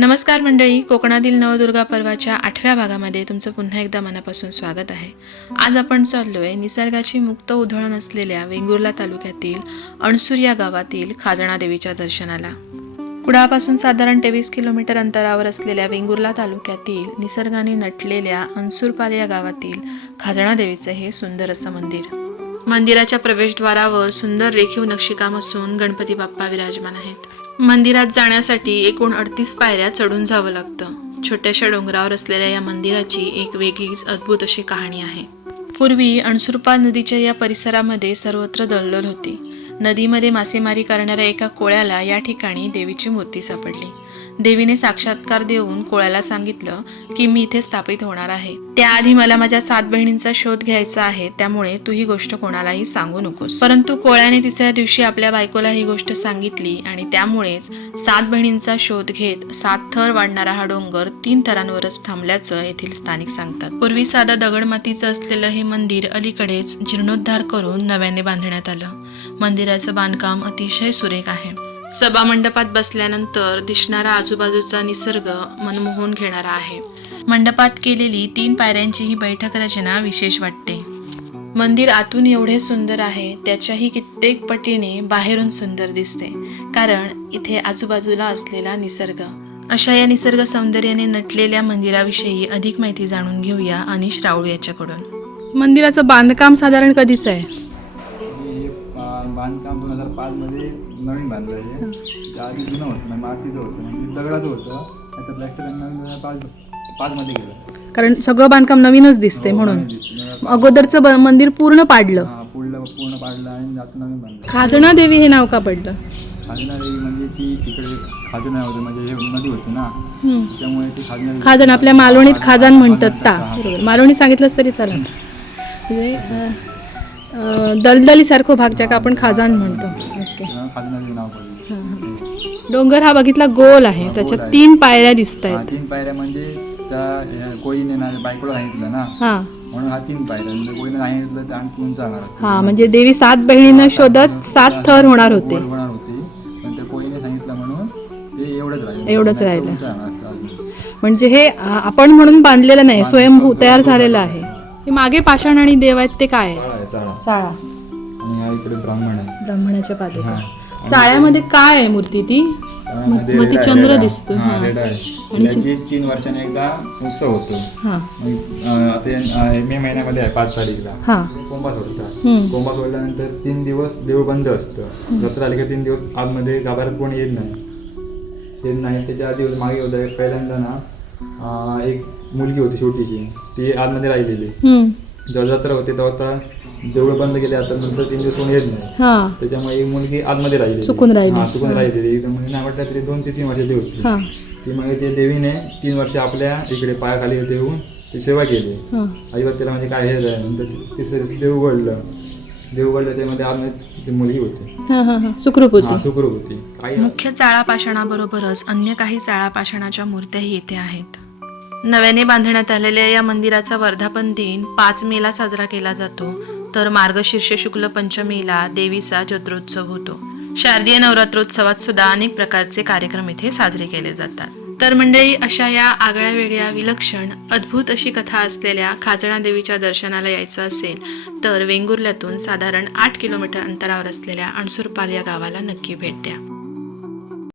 नमस्कार मंडळी कोकणातील नवदुर्गा पर्वाच्या आठव्या भागामध्ये तुमचं पुन्हा एकदा मनापासून स्वागत आहे. आज आपण चाललोय निसर्गाची मुक्त उधळण असलेल्या वेंगुर्ला तालुक्यातील अणसूर या गावातील खाजणा देवीच्या दर्शनाला. कुडाळपासून साधारण तेवीस किलोमीटर अंतरावर असलेल्या वेंगुर्ला तालुक्यातील निसर्गाने नटलेल्या अनसूरपाल या गावातील खाजणादेवीचं हे सुंदर असं मंदिर. मंदिराच्या प्रवेशद्वारावर सुंदर रेखीव नक्षीकाम असून गणपती बाप्पा विराजमान आहेत. मंदिरात जाण्यासाठी एकूण अडतीस पायऱ्या चढून जावं लागतं. छोट्याशा डोंगरावर असलेल्या या मंदिराची एक वेगळीच अद्भुत अशी कहाणी आहे. पूर्वी अणसुरपा नदीच्या या परिसरामध्ये सर्वत्र दलदल होती. नदीमध्ये मासेमारी करणाऱ्या एका कोळ्याला या ठिकाणी देवीची मूर्ती सापडली. देवीने साक्षात्कार देऊन कोळ्याला सांगितलं की मी इथे स्थापित होणार आहे. त्याआधी मला माझ्या सात बहिणींचा शोध घ्यायचा आहे त्यामुळे तू ही गोष्ट कोणालाही सांगू नकोस. परंतु कोळ्याने तिसऱ्या दिवशी आपल्या बायकोला ही गोष्ट सांगितली आणि त्यामुळेच सात बहिणींचा शोध घेत सात थर वाढणारा हा डोंगर तीन थरांवरच थांबल्याचं येथील स्थानिक सांगतात. पूर्वी साधा दगडमातीचं असलेलं हे मंदिर अलीकडेच जीर्णोद्धार करून नव्याने बांधण्यात आलं. मंदिराचं बांधकाम अतिशय सुरेख आहे. सभा मंडपात बसल्यानंतर दिसणारा आजूबाजूचा निसर्ग मनमोहून घेणारा आहे. मंडपात केलेली तीन पायऱ्यांची ही बैठक रचना विशेष वाटते. मंदिर आतून एवढे सुंदर आहे त्याच्याही कित्येक पटीने बाहेरून सुंदर दिसते कारण इथे आजूबाजूला असलेला निसर्ग. अशा या निसर्ग सौंदर्याने नटलेल्या मंदिराविषयी अधिक माहिती जाणून घेऊया अनिश राऊळ याच्याकडून. मंदिराचं बांधकाम साधारण कधीच आहे? हे बांधकाम दोन हजार पाचमध्ये नवीन बांधलं आहे. आधी जुनं होतं म्हणजे मातीचं होतं म्हणजे दगडाचं होतं. आता प्लॅस्टर पाच पाचमध्ये गेलं. कारण सगळं बांधकाम नवीनच दिसते म्हणून. हजार पाच- अगोदरचं मंदिर पूर्ण पाडलं. हा, पुढलं पूर्ण पाडलं आणि आता नवीन बांधलं. खाजणा देवी हे नाव का पडलं? खाजना देवी म्हणजे ती तिकडे खाजना होते म्हणजे हे नदी होती ना. त्यामुळे ती खाजना देवी- खाजण आपल्या मालवणीत खाजान म्हणतात ता. हा. मालवणी सांगितलंच तरी चालेल. म्हणजे दलदलीसारखं भाग ज्याका आपण खाजान म्हणतो. ओके. नाव पडलं. डोंगर हा बघितला गोल आहे त्याच्यात आहे. तीन पायऱ्या दिसत हा, आहेत तीन पायऱ्या म्हणजे त्या ह्या कोळीने ना बायकोला सांगितलं ना? हां. म्हणून हा तीन पायऱ्या. म्हणजे कोळीने सांगितलं तर आणखी उंच जाणार असतं. हां म्हणजे देवी सात बहिणींना शोधत सात थर होणार होते. वर होणार होती. पण त्या कोळीने सांगितलं म्हणून ते एवढंच राहिलं. एवढंच राहिलं. उंच जाणार असतं अजून. म्हणजे हे आ, आपण म्हणून बांधलेलं नाही स्वयंभू तयार झालेलं आहे. हे मागे पाषाण आणि देव आहेत ते काय आहे? चाळा आहे चाळा चाळा आणि हा इकडे ब्राह्मण आहे ब्राह्मणाच्या पादुका. हा. चाळ्यामध्ये काय आहे मूर्ती ती? चाळ्यामध्ये मग ती रेडा चंद्र रेडा. दिसतो, हा, हा. रेडा आहे. आणि त्याची तीन वर्षाने एकदा उत्सव होतो. हा. मग, अं, आता अं, मे महिन्यामध्ये आहे पाच तारीखला. हा. कोंबा सोडतात. हम्म. कोंबा सोडल्यानंतर तीन दिवस देव बंद असतं जत्रा आली की तीन दिवस आतमध्ये गाभाऱ्यात कोणी येत नाही. येत नाही त्याच्या आधी मागे होता. पहिल्यांदा ना अं, एक मुलगी होती छोटीशी. ती आतमध्ये राहिलेली. हम्म. जेव्हा जत्रा होती तेव्हा देऊळ बंद केले आता नंतर तीन दिवस कोणी येत नाही. हा. त्याच्यामुळे एक मुलगी आतमध्ये राहिली चुकून राहिली. चुकून राहिलेली. एकदम म्हणजे नाही वाटलं तरी दोन ते तीन वर्षाची होती. हा. ती मग ते देवीने तीन वर्ष आपल्या इकडे पायाखाली देऊन ती सेवा केली. हा. अजिबात त्याला म्हणजे काय हे झालं? नंतर तिथं देव उघडलं. देव उघडलं त्यामध्ये आतमध्ये ती मुलगी होती. हा हा हा. सुखरूप होती. हा, सुखरूप होती. काही मुख्य चाळा पाषाणाबरोबरच अन्य काही चाळा पाषाणाच्या मूर्त्याही इथे आहेत. नव्याने बांधण्यात आलेल्या या मंदिराचा वर्धापन दिन पाच मेला साजरा केला जातो. तर मार्गशीर्ष शुक्ल पंचमीला देवीचा जत्रोत्सव होतो. शारदीय नवरात्रोत्सवात सुद्धा अनेक प्रकारचे कार्यक्रम इथे साजरे केले जातात. तर मंडळी अशा या आगळ्या वेगळ्या विलक्षण अद्भुत अशी कथा असलेल्या खाजणा देवीच्या दर्शनाला यायचं असेल तर वेंगुर्ल्यातून साधारण आठ किलोमीटर अंतरावर असलेल्या अणसुरपाल या गावाला नक्की भेट द्या.